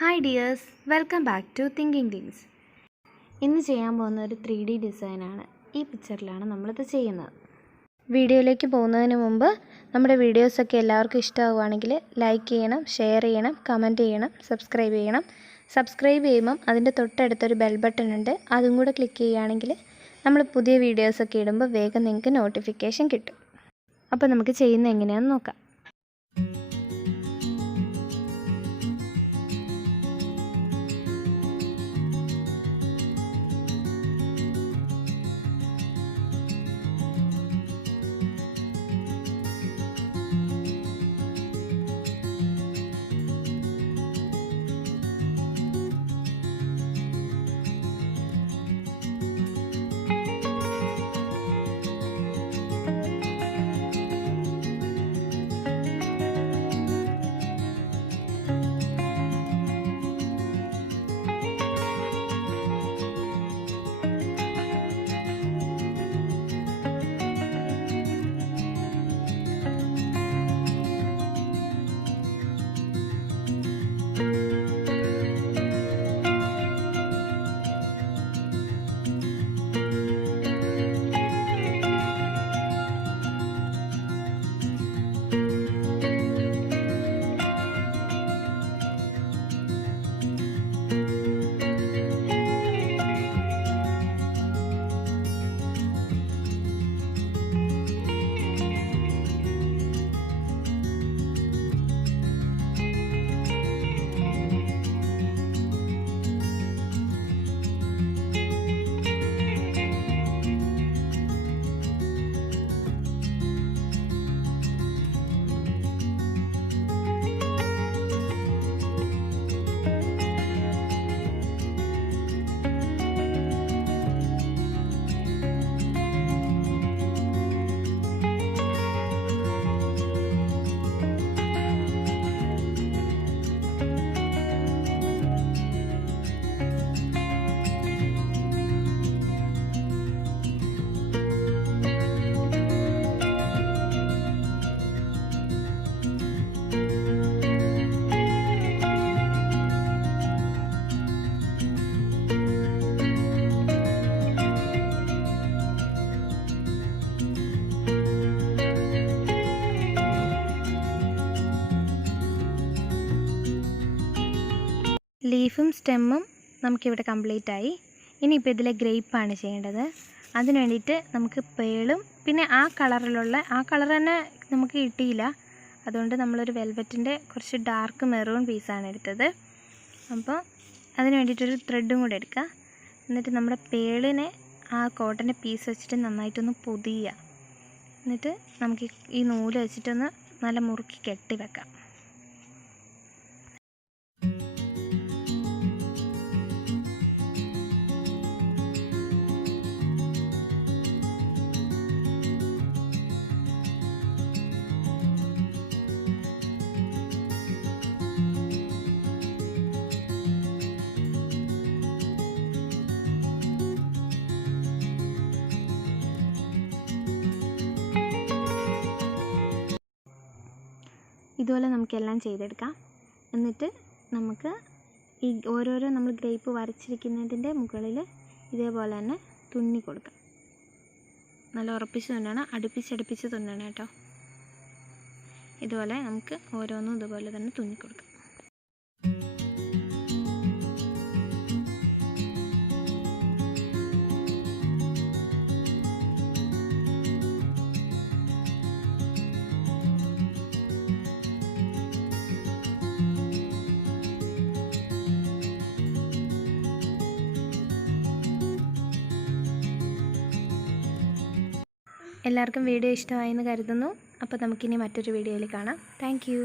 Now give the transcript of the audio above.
Hi dears, welcome back to thinking things. ഇന്ന് ചെയ്യാൻ പോകുന്ന ഒരു 3D ഡിസൈനാണ്. ഈ പിക്ചറിലാണ് നമ്മളിത് ചെയ്യുന്നത്. വീഡിയോയിലേക്ക് പോകുന്നതിന് മുമ്പ് നമ്മുടെ വീഡിയോസൊക്കെ എല്ലാവർക്കും ഇഷ്ടമാവുകയാണെങ്കിൽ ലൈക്ക് ചെയ്യണം, ഷെയർ ചെയ്യണം, കമൻറ്റ് ചെയ്യണം, സബ്സ്ക്രൈബ് ചെയ്യണം. സബ്സ്ക്രൈബ് ചെയ്യുമ്പം അതിൻ്റെ തൊട്ടടുത്തൊരു ബെൽ ബട്ടൺ ഉണ്ട്, അതും കൂടെ ക്ലിക്ക് ചെയ്യുകയാണെങ്കിൽ നമ്മൾ പുതിയ വീഡിയോസൊക്കെ ഇടുമ്പോൾ വേഗം നിങ്ങൾക്ക് നോട്ടിഫിക്കേഷൻ കിട്ടും. അപ്പോൾ നമുക്ക് ചെയ്യുന്നത് എങ്ങനെയാണെന്ന് നോക്കാം. ലീഫും സ്റ്റെമ്മും നമുക്കിവിടെ കംപ്ലീറ്റ് ആയി. ഇനിയിപ്പോൾ ഇതിലെ ഗ്രേപ്പാണ് ചെയ്യേണ്ടത്. അതിന് വേണ്ടിയിട്ട് നമുക്ക് പേളും പിന്നെ ആ കളർ തന്നെ നമുക്ക് കിട്ടിയില്ല. അതുകൊണ്ട് നമ്മളൊരു വെൽവെറ്റിൻ്റെ കുറച്ച് ഡാർക്ക് മെറൂൺ പീസാണ് എടുത്തത്. അപ്പോൾ അതിന് വേണ്ടിയിട്ടൊരു ത്രെഡും കൂടെ എടുക്കുക. എന്നിട്ട് നമ്മുടെ പേളിനെ ആ കോട്ടൻ്റെ പീസ് വെച്ചിട്ട് നന്നായിട്ടൊന്ന് പൊതിയുക. എന്നിട്ട് നമുക്ക് ഈ നൂല് വെച്ചിട്ടൊന്ന് നല്ല മുറുക്കി കെട്ടി വെക്കാം. ഇതുപോലെ നമുക്കെല്ലാം ചെയ്തെടുക്കാം. എന്നിട്ട് നമുക്ക് ഈ ഓരോരോ നമ്മൾ ഗ്രേപ്പ് വരച്ചിരിക്കുന്നതിൻ്റെ മുകളിൽ ഇതേപോലെ തന്നെ തുന്നി കൊടുക്കാം. നല്ല ഉറപ്പിച്ച് തുന്നണം, അടുപ്പിച്ചടുപ്പിച്ച് തുന്നണം കേട്ടോ. ഇതുപോലെ നമുക്ക് ഓരോന്നും ഇതുപോലെ തന്നെ തുന്നി കൊടുക്കാം. എല്ലാവർക്കും വീഡിയോ ഇഷ്ടമായെന്ന് കരുതുന്നു. അപ്പോൾ നമുക്കിനി മറ്റൊരു വീഡിയോയിൽ കാണാം. Thank you.